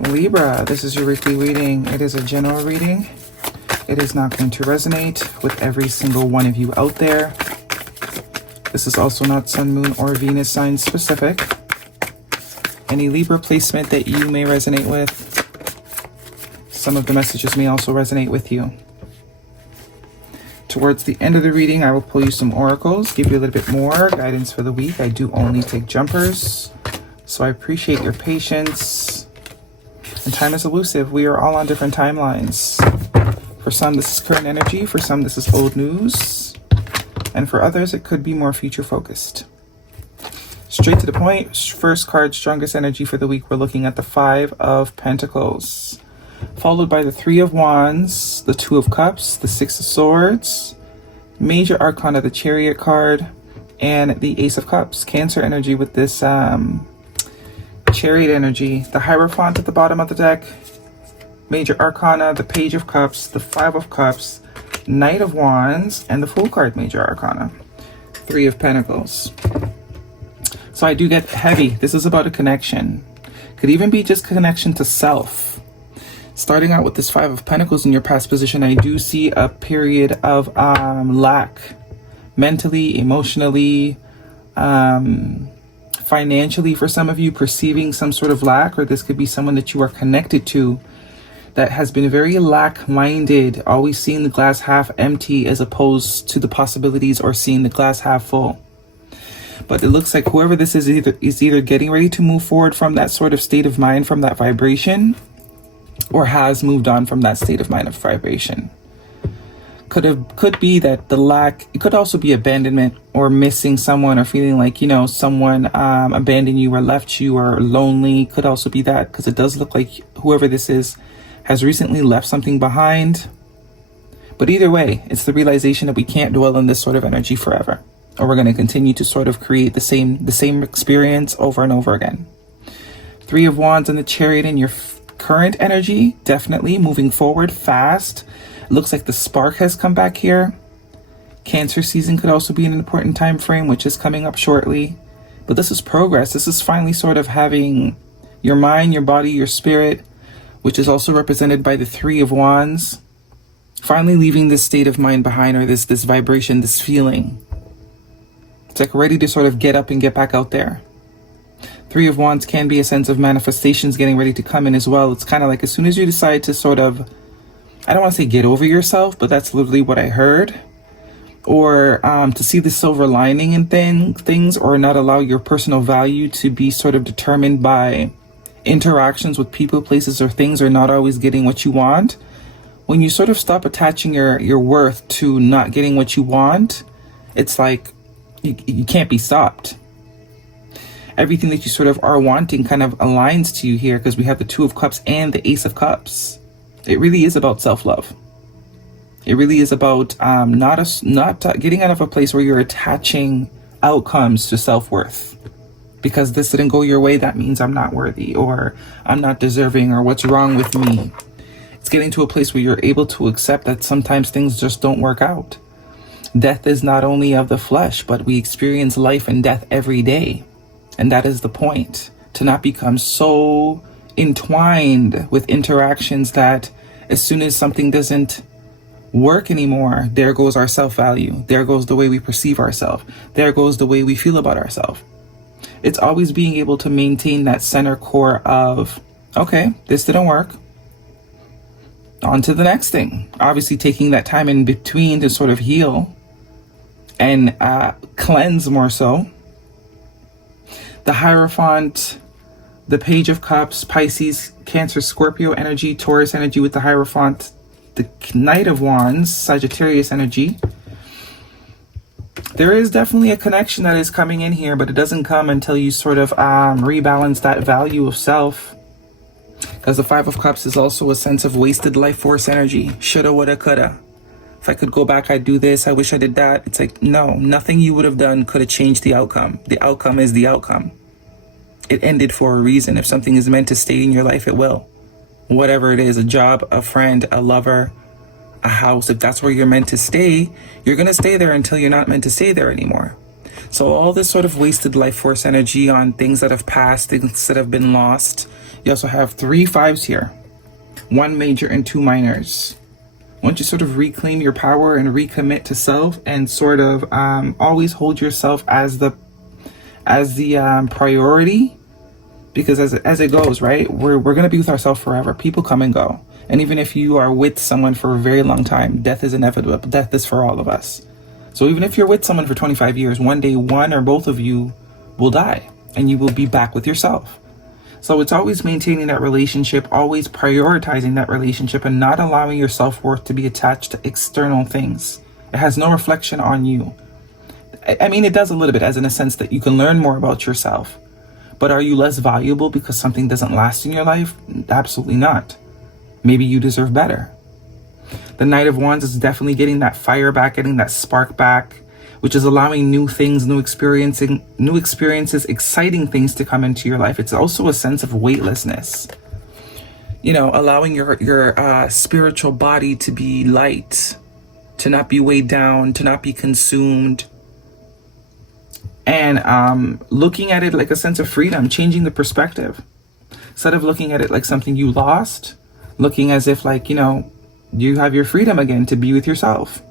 Libra, this is your weekly reading. It is a general reading. It is not going to resonate with every single one of you out there. This is also not Sun, Moon, or Venus sign specific. Any Libra placement that you may resonate with, some of the messages may also resonate with you. Towards the end of the reading, I will pull you some oracles, give you a little bit more guidance for the week. I do only take jumpers, so I appreciate your patience. And time is elusive. We are all on different timelines. For some, this is current energy. For some, this is old news. And for others, it could be more future focused. Straight to the point, first card, strongest energy for the week, we're looking at the 5 of Pentacles, followed by the 3 of Wands, the 2 of Cups, the 6 of Swords, major arcana, the Chariot card, and the Ace of Cups. Cancer energy with this Chariot energy, the Hierophant at the bottom of the deck, major arcana, the Page of Cups, the 5 of Cups, Knight of Wands, and the Fool card, major arcana, 3 of Pentacles. So I do get heavy. This is about a connection. Could even be just connection to self. Starting out with this 5 of Pentacles in your past position, I do see a period of lack. Mentally, emotionally, financially, for some of you, perceiving some sort of lack, or this could be someone that you are connected to that has been very lack-minded, always seeing the glass half empty as opposed to the possibilities, or seeing the glass half full. But it looks like whoever this is either getting ready to move forward from that sort of state of mind, from that vibration, or has moved on from that state of mind of vibration. Could be that the lack, it could also be abandonment or missing someone, or feeling like, you know, someone abandoned you or left you, or lonely. Could also be that, because it does look like whoever this is has recently left something behind. But either way, it's the realization that we can't dwell in this sort of energy forever, or we're going to continue to sort of create the same experience over and over again. 3 of Wands and the Chariot in your current energy, definitely moving forward fast. It looks like the spark has come back here. Cancer season could also be an important time frame, which is coming up shortly. But this is progress. This is finally sort of having your mind, your body, your spirit, which is also represented by the 3 of Wands, finally leaving this state of mind behind, or this vibration, this feeling. It's like ready to sort of get up and get back out there. 3 of Wands can be a sense of manifestations getting ready to come in as well. It's kind of like as soon as you decide to sort of, I don't want to say get over yourself, but that's literally what I heard. Or to see the silver lining in things, or not allow your personal value to be sort of determined by interactions with people, places, or things, or not always getting what you want. When you sort of stop attaching your worth to not getting what you want, it's like you can't be stopped. Everything that you sort of are wanting kind of aligns to you here, because we have the 2 of Cups and the Ace of Cups. It really is about self-love. It really is about not getting out of a place where you're attaching outcomes to self-worth. Because this didn't go your way, that means I'm not worthy, or I'm not deserving, or what's wrong with me. It's getting to a place where you're able to accept that sometimes things just don't work out. Death is not only of the flesh, but we experience life and death every day. And that is the point, to not become so entwined with interactions that as soon as something doesn't work anymore, there goes our self-value. There goes the way we perceive ourselves. There goes the way we feel about ourselves. It's always being able to maintain that center core of, okay, this didn't work. On to the next thing. Obviously taking that time in between to sort of heal and cleanse more so. The Hierophant, the Page of Cups, Pisces, Cancer, Scorpio energy, Taurus energy with the Hierophant, the Knight of Wands, Sagittarius energy. There is definitely a connection that is coming in here, but it doesn't come until you sort of rebalance that value of self. Because the 5 of Cups is also a sense of wasted life force energy. Shoulda, woulda, coulda. If I could go back, I'd do this. I wish I did that. It's like, no, nothing you would have done could have changed the outcome. The outcome is the outcome. It ended for a reason. If something is meant to stay in your life, it will. Whatever it is, a job, a friend, a lover, a house, if that's where you're meant to stay, you're going to stay there until you're not meant to stay there anymore. So all this sort of wasted life force energy on things that have passed, things that have been lost. You also have 3 5s here, 1 major and 2 minors. Once you sort of reclaim your power and recommit to self, and sort of always hold yourself as the priority, because as it goes, right, we're gonna be with ourselves forever. People come and go, and even if you are with someone for a very long time, death is inevitable. Death is for all of us. So even if you're with someone for 25 years, one day one or both of you will die, and you will be back with yourself. So it's always maintaining that relationship, always prioritizing that relationship, and not allowing your self-worth to be attached to external things. It has no reflection on you. I mean, it does a little bit, as in a sense that you can learn more about yourself. But are you less valuable because something doesn't last in your life? Absolutely not. Maybe you deserve better. The Knight of Wands is definitely getting that fire back, getting that spark back, which is allowing new things, new experiences, exciting things to come into your life. It's also a sense of weightlessness. You know, allowing your spiritual body to be light, to not be weighed down, to not be consumed. And looking at it like a sense of freedom, changing the perspective. Instead of looking at it like something you lost, looking as if, like, you know, you have your freedom again to be with yourself.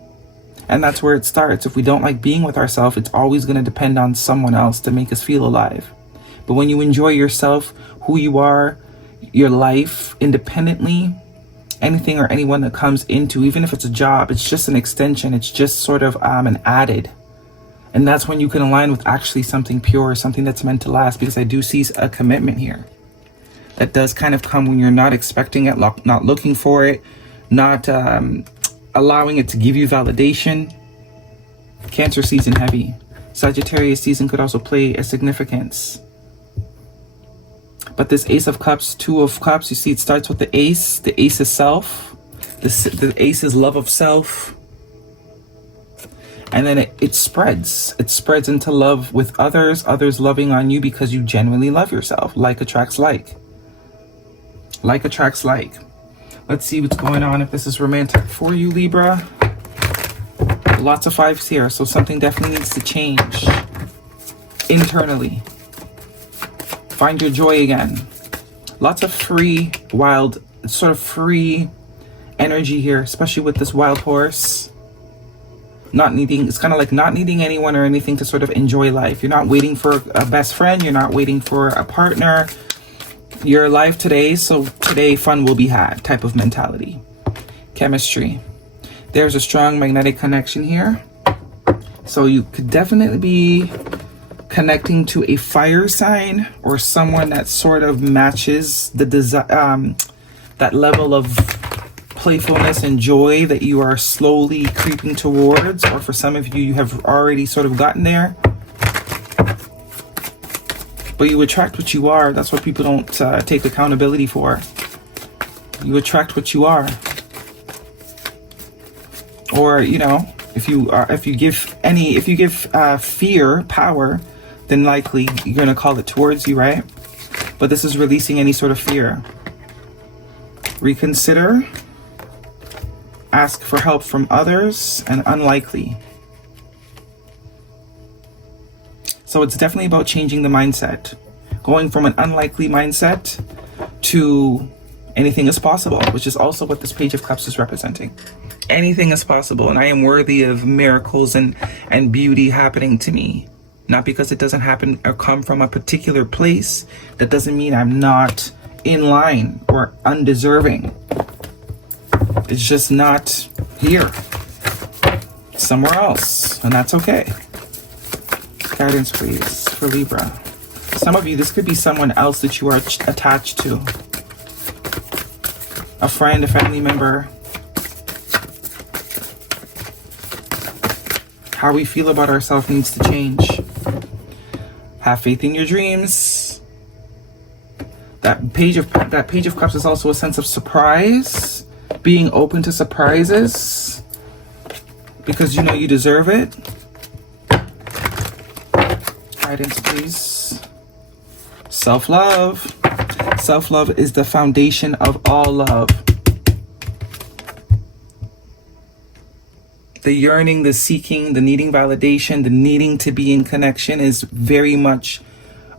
And that's where it starts. If we don't like being with ourselves, it's always going to depend on someone else to make us feel alive. But when you enjoy yourself, who you are, your life independently, anything or anyone that comes into, even if it's a job, it's just an extension. It's just sort of an added. And that's when you can align with actually something pure, something that's meant to last, because I do see a commitment here. That does kind of come when you're not expecting it, not looking for it, not allowing it to give you validation. Cancer season heavy. Sagittarius season could also play a significance. But this Ace of Cups, 2 of Cups, you see it starts with the Ace. The Ace is self. The Ace is love of self. And then it spreads. It spreads into love with others, others loving on you because you genuinely love yourself. Like attracts like. Like attracts like. Let's see what's going on if this is romantic for you, Libra. Lots of 5s here, so something definitely needs to change internally. Find your joy again. Lots of free, wild, sort of free energy here, especially with this wild horse. It's kind of like not needing anyone or anything to sort of enjoy life. You're not waiting for a best friend. You're not waiting for a partner. You're alive today, so today fun will be had type of mentality. Chemistry. There's a strong magnetic connection here. So you could definitely be connecting to a fire sign or someone that sort of matches the that level of playfulness and joy that you are slowly creeping towards, or for some of you, you have already sort of gotten there. But you attract what you are. That's what people don't take accountability for. You attract what you are. Or, you know, if you give fear power, then likely you're gonna call it towards you, right? But this is releasing any sort of fear. Reconsider. Ask for help from others, and unlikely. So it's definitely about changing the mindset. Going from an unlikely mindset to anything is possible, which is also what this Page of Cups is representing. Anything is possible, and I am worthy of miracles and beauty happening to me. Not because it doesn't happen or come from a particular place, that doesn't mean I'm not in line or undeserving. It's just not here. Somewhere else, and that's okay. Guidance, please, for Libra. Some of you, this could be someone else that you are attached to. A friend, a family member. How we feel about ourselves needs to change. Have faith in your dreams. That page of Cups is also a sense of surprise. Being open to surprises. Because you know you deserve it. Guidance, please. Self-love. Self-love is the foundation of all love. The yearning, the seeking, the needing validation, the needing to be in connection is very much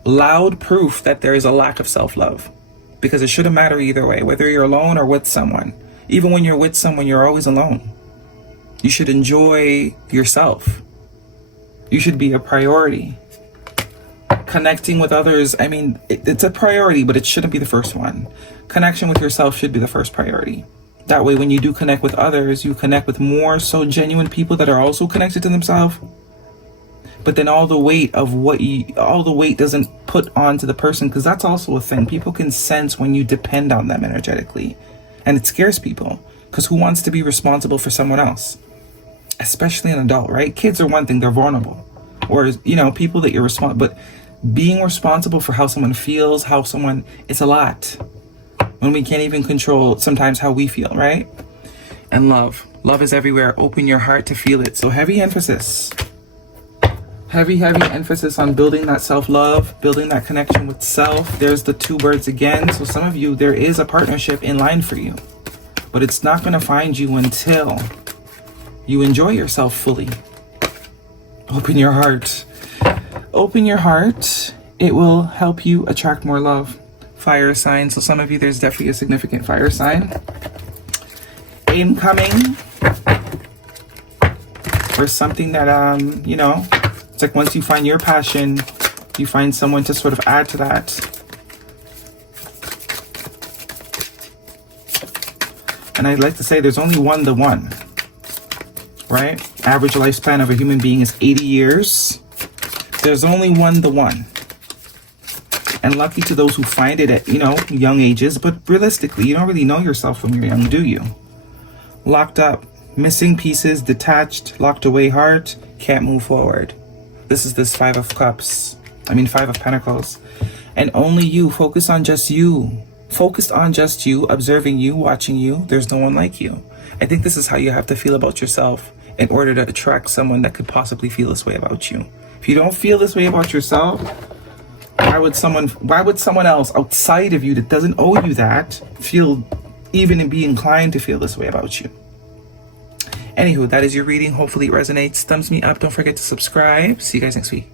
loud proof that there is a lack of self-love. Because it shouldn't matter either way, whether you're alone or with someone. Even when you're with someone, you're always alone. You should enjoy yourself. You should be a priority. Connecting with others, I mean, it's a priority, but it shouldn't be the first one. Connection with yourself should be the first priority. That way, when you do connect with others, you connect with more so genuine people that are also connected to themselves. But then all the weight doesn't put onto the person, because that's also a thing. People can sense when you depend on them energetically, and it scares people, because who wants to be responsible for someone else, especially an adult, right? Kids are one thing, they're vulnerable, or people that you're responsible, but being responsible for how someone feels, it's a lot when we can't even control sometimes how we feel, right? And love is everywhere. Open your heart to feel it. So heavy emphasis on building that self-love, building that connection with self. There's the two birds again. So some of you, there is a partnership in line for you, but it's not going to find you until you enjoy yourself fully. Open your heart. It will help you attract more love. Fire sign. So some of you, there's definitely a significant fire sign incoming, or something that it's like once you find your passion, you find someone to sort of add to that. And I'd like to say there's only the one, right? Average lifespan of a human being is 80 years. There's only the one. And lucky to those who find it at, young ages. But realistically, you don't really know yourself when you're young, do you? Locked up, missing pieces, detached, locked away heart, can't move forward. This is this Five of Pentacles. And only you. Focus on just you. Focused on just you, observing you, watching you. There's no one like you. I think this is how you have to feel about yourself in order to attract someone that could possibly feel this way about you. If you don't feel this way about yourself, why would someone else outside of you that doesn't owe you that feel, even and be inclined to feel this way about you? Anywho, that is your reading. Hopefully it resonates. Thumbs me up. Don't forget to subscribe. See you guys next week.